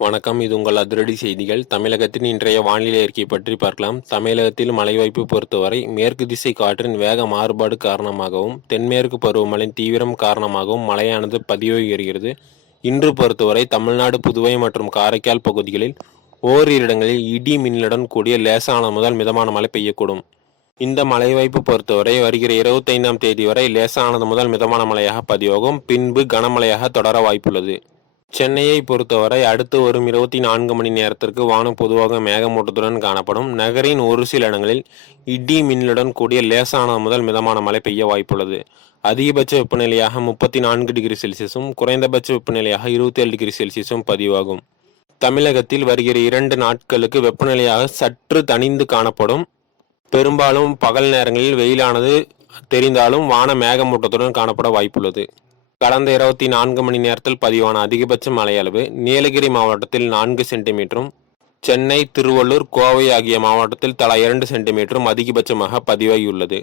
வணக்கம். இது உங்கள் அதிரடி செய்திகள். தமிழகத்தின் இன்றைய வானிலை அறிக்கை பற்றி பார்க்கலாம். தமிழகத்தில் மழை வாய்ப்பு பொறுத்தவரை மேற்கு திசை காற்றின் வேக மாறுபாடு காரணமாகவும் தென்மேற்கு பருவமழையின் தீவிரம் காரணமாகவும் மழையானது பதிவாகி வருகிறது. இன்று பொறுத்தவரை தமிழ்நாடு, புதுவை மற்றும் காரைக்கால் பகுதிகளில் ஓரிரு இடங்களில் இடி மின்னலுடன் கூடிய லேசான முதல் மிதமான மழை பெய்யக்கூடும். இந்த மழை வாய்ப்பு பொறுத்தவரை வருகிற 25ஆம் தேதி வரை லேசானது முதல் மிதமான மழையாக பதிவாகும். பின்பு கனமழையாக தொடர வாய்ப்புள்ளது. சென்னையை பொறுத்தவரை அடுத்து வரும் 24 மணி நேரத்திற்கு வானம் பொதுவாக மேகமூட்டத்துடன் காணப்படும். நகரின் ஒரு சில இடங்களில் இடி மின்னலுடன் கூடிய லேசான முதல் மிதமான மழை பெய்ய வாய்ப்புள்ளது. அதிகபட்ச வெப்பநிலையாக 34 டிகிரி செல்சியஸும் குறைந்தபட்ச வெப்பநிலையாக 27 டிகிரி செல்சியஸும் பதிவாகும். தமிழகத்தில் வருகிற 2 நாட்களுக்கு வெப்பநிலையாக சற்று தணிந்து காணப்படும். பெரும்பாலும் பகல் நேரங்களில் வெயிலானது தெரிந்தாலும் வான மேகமூட்டத்துடன் காணப்பட வாய்ப்புள்ளது. கடந்த 24 மணி நேரத்தில் பதிவான அதிகபட்ச மழை அளவு நீலகிரி மாவட்டத்தில் 4 சென்டிமீட்டரும், சென்னை, திருவள்ளூர், கோவை ஆகிய மாவட்டத்தில் தலா 2 சென்டிமீட்டரும் அதிகபட்சமாக பதிவாகியுள்ளது.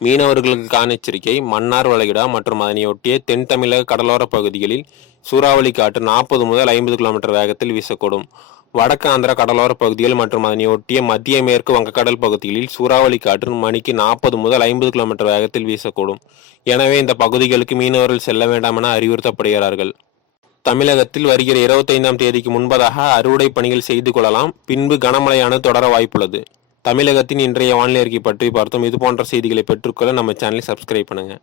மீனவர்களுக்கான எச்சரிக்கை. மன்னார் வளைகுடா மற்றும் அதனையொட்டிய தென் தமிழக கடலோர பகுதிகளில் சூறாவளி காற்று 40 முதல் 50 கிலோமீட்டர் வேகத்தில் வீசக்கூடும். வடக்கு ஆந்திர கடலோர பகுதிகள் மற்றும் அதனையொட்டிய மத்திய மேற்கு வங்கக்கடல் பகுதிகளில் சூறாவளி காற்று மணிக்கு 40 முதல் 50 கிலோமீட்டர் வேகத்தில் வீசக்கூடும். எனவே இந்த பகுதிகளுக்கு மீனவர்கள் செல்ல வேண்டாம் என அறிவுறுத்தப்படுகிறார்கள். தமிழகத்தில் வருகிற 25ஆம் தேதிக்கு முன்பதாக அறுவடை பணிகள் செய்து கொள்ளலாம். பின்பு கனமழையானது தொடர வாய்ப்புள்ளது. தமிழகத்தின் இன்றைய வானிலை அறிக்கை பற்றி பார்த்தோம். இது போன்ற செய்திகளை பெற்றுக்கொள்ள நம்ம சேனலை சப்ஸ்கிரைப் பண்ணுங்க.